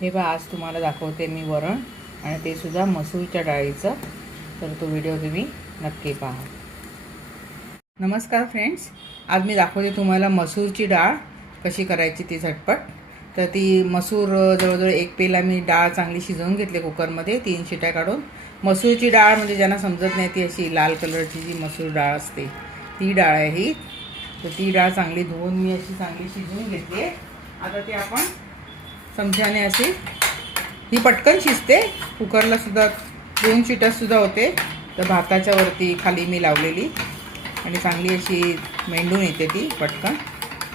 हे बघा, आज तुम्हाला दाखवते मी वरण, आणि ते सुद्धा मसूरच्या डाळीचं. तर तो व्हिडिओ तुम्ही नक्की पहा. नमस्कार फ्रेंड्स, आज मी दाखवते तुम्हाला मसूरची डाळ कशी करायची ती झटपट. तर ती मसूर जवळजवळ 1 पेला मी डाळ चांगली शिजवून घेतली कुकरमध्ये 3 शिट्या काढून. मसूरची डाळ म्हणजे ज्यांना समजत नाही ती अशी लाल कलरची जी मसूर डाळ असते ती डाळ आहे ही. तर ती डाळ चांगली धुवून मी अशी चांगली शिजवून घेतली आहे. आता ती आपण चमच्याने अशी, ही पटकन शिजते, कुकरला सुद्धा 2 शिट्यासुद्धा होते. तर भाताच्या वरती खाली मी लावलेली आणि चांगली अशी मेंढून येते ती पटकन.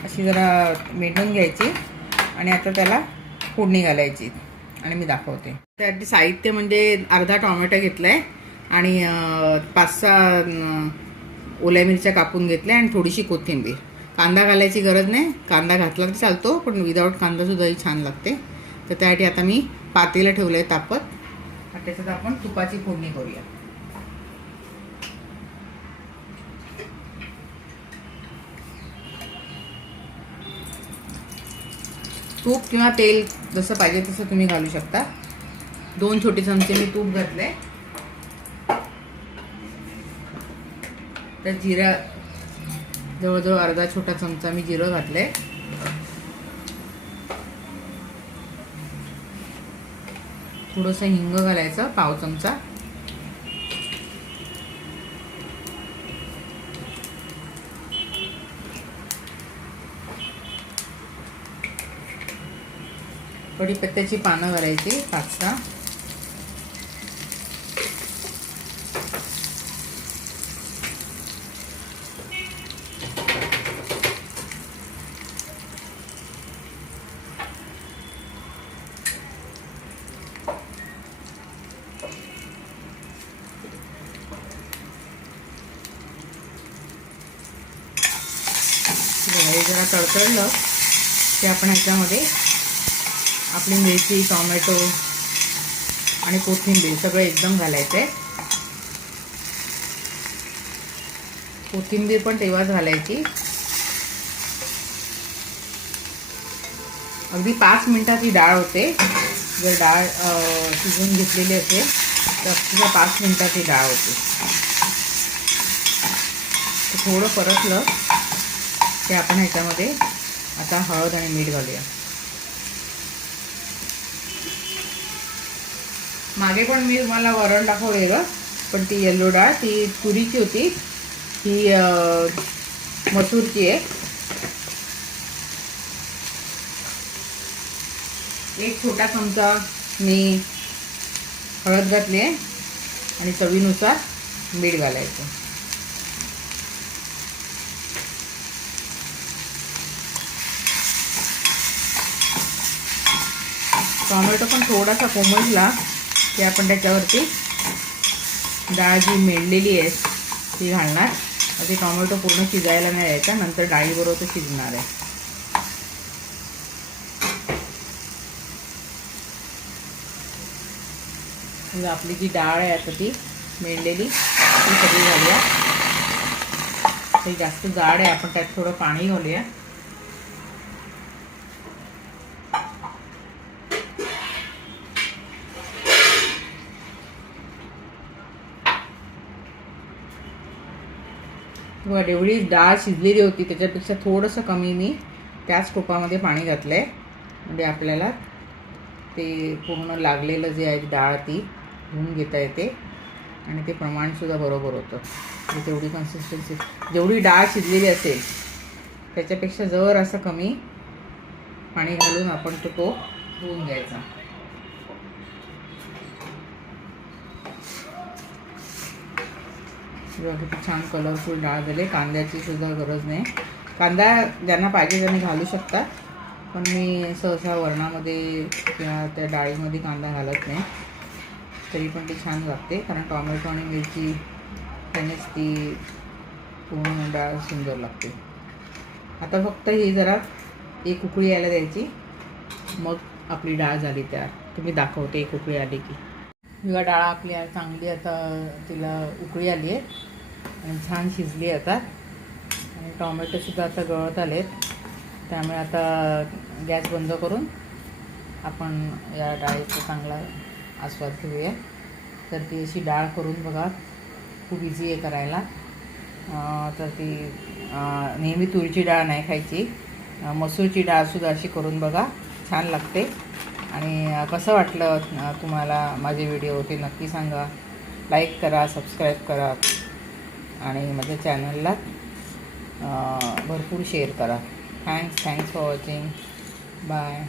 अशी जरा मेंढून घ्यायची आणि आता त्याला फोडणी घालायची आणि मी दाखवते. त्यासाठी साहित्य म्हणजे अर्धा टोमॅटो घेतला आहे आणि 5-6 ओल्या मिरच्या कापून घेतल्या आणि थोडीशी कोथिंबीर. कांदा घालायची गरज नाही, कांदा घातला तर चालतो, पण विदाऊट कांदासुद्धाही छान लागते. तर त्यासाठी आता मी पातेलं ठेवलं आहे तापत. त्याच्यात आपण तुपाची फोडणी करूया. तूप किंवा तेल जसं पाहिजे तसं तुम्ही घालू शकता. 2 छोटे चमचे मी तूप घातले. तर जिरा जवळजवळ अर्धा छोटा चमचा मी जिरं घातले. थोडंसं हिंग घालायचं, पाव चमचा. कढीपत्त्याची पानं घालायची 5-6. हे जरा तडतडलं की आपण ह्याच्यामध्ये आपली मिरची, टोमॅटो आणि कोथिंबीर सगळं एकदम घालायचं आहे. कोथिंबीर पण तेव्हाच घालायची. अगदी 5 मिनिटात ही डाळ होते. जर डाळ शिजवून घेतलेली असेल तर अगदी 5 मिनिटात ही डाळ होते. थोडं परतलं की आपण ह्याच्यामध्ये आता हळद आणि मीठ घालूया. मागे पण मी तुम्हाला वरण दाखवलेलं, पण ती येल्लो डाळ ती तुरीची होती, ही मसूरची आहे. 1 छोटा चमचा मी हळद घातली आहे आणि चवीनुसार मीठ घालायचं. टोमॅटो पण थोडासा कोमजला की आपण त्याच्यावरती डाळ जी मेळलेली आहे ती घालणार. ते टोमॅटो पूर्ण शिजायला नाही द्यायचा, नंतर डाळीबरोबर तो शिजणार आहे. आपली जी डाळ आहे आता ती मेळलेली ती सगळी घालूया. ती जास्त जाड आहे, आपण त्यात थोडं पाणी घालूया. बघा, एवढी डाळ शिजलेली होती त्याच्यापेक्षा थोडंसं कमी मी त्याच टोपामध्ये पाणी घातलं आहे. म्हणजे आपल्याला ते पूर्ण लागलेलं जे आहे डाळ ती धुवून घेता येते आणि ते प्रमाणसुद्धा बरोबर होतं. म्हणजे तेवढी कन्सिस्टन्सी, जेवढी डाळ शिजलेली असेल त्याच्यापेक्षा जर असं कमी पाणी घालून आपण तो धुवून घ्यायचा. किती छान कलरफुल डाळ झाली. कांद्याची सुद्धा गरज नाही. कांदा ज्यांना पाहिजे त्यांनी घालू शकता, पण मी सहसा वरणामध्ये किंवा त्या डाळीमध्ये कांदा घालत नाही. तरी पण ती छान लागते, कारण टोमॅटो आणि मिरची त्यानेच ती पूर्ण डाळ सुंदर लागते. आता फक्त ही जरा 1 उकळी यायला द्यायची, मग आपली डाळ झाली तयार. तुम्ही दाखवते 1 उकळी आली की. किंवा डाळ आपली चांगली आता तिला उकळी आली आहे आणि छान शिजली आता. आणि टोमॅटोसुद्धा आता गळत आलेत. त्यामुळे आता गॅस बंद करून आपण या डाळीचा चांगला आस्वाद घेऊया. तर ती अशी डाळ करून बघा, खूप इझी आहे करायला. तर ती नेहमी तुरीची डाळ नाही खायची, मसूरची डाळसुद्धा अशी करून बघा, छान लागते. आणि कसं वाटलं तुम्हाला माझे व्हिडिओ ते नक्की सांगा. लाईक करा, सबस्क्राईब करा आणि माझ्या चॅनलला भरपूर शेअर करा. Thanks for watching. बाय.